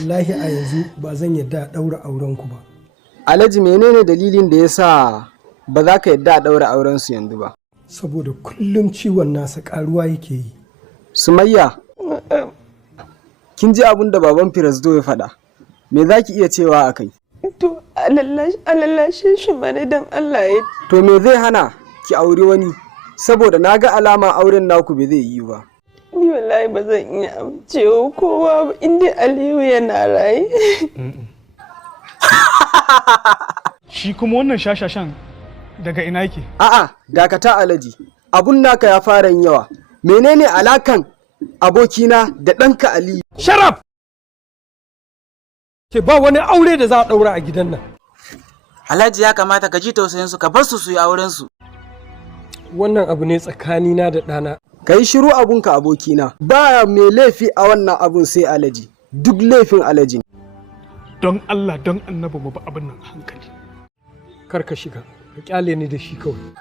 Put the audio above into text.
wallahi a yanzu ba zan yadda a ɗaura aurenku ba. Alhaji menene dalilin da ya sa ba za ka yadda a ɗaura aurensu yanzu ba? Saboda kullum ciwon nasa ƙaruwa yake yi. Sumayya, kin ji abin da baban Firasdo ya faɗa. Me za ki iya cewa a kai? To, alalashe shi mana don Allah ya... To me zai hana ki auri wani? Saboda na ga alama auren naku bai zai yi ba. Ni wallahi ba zan iya amincewa kowa ba inda Aliyu yana raye. Shi kuma wannan shashashan daga ina yake? A'a, dakata Alhaji. Abun naka ya fara yin yawa. Menene alakan abokina da ɗanka Aliyu? Sharaf! Ke ba wani aure da za a ɗaura a gidan nan. Alhaji ya kamata ka ji tausayinsu ka bar su su yi aurensu. Wannan abu ne tsakanina da ɗana. Ka yi shiru abunka abokina. Ba mai laifi a wannan abun sai Alhaji. Duk laifin Alhaji ne. Don Allah don annabi mu ba abin nan hankali. Kar ka shiga, ka kyale ni da shi kawai.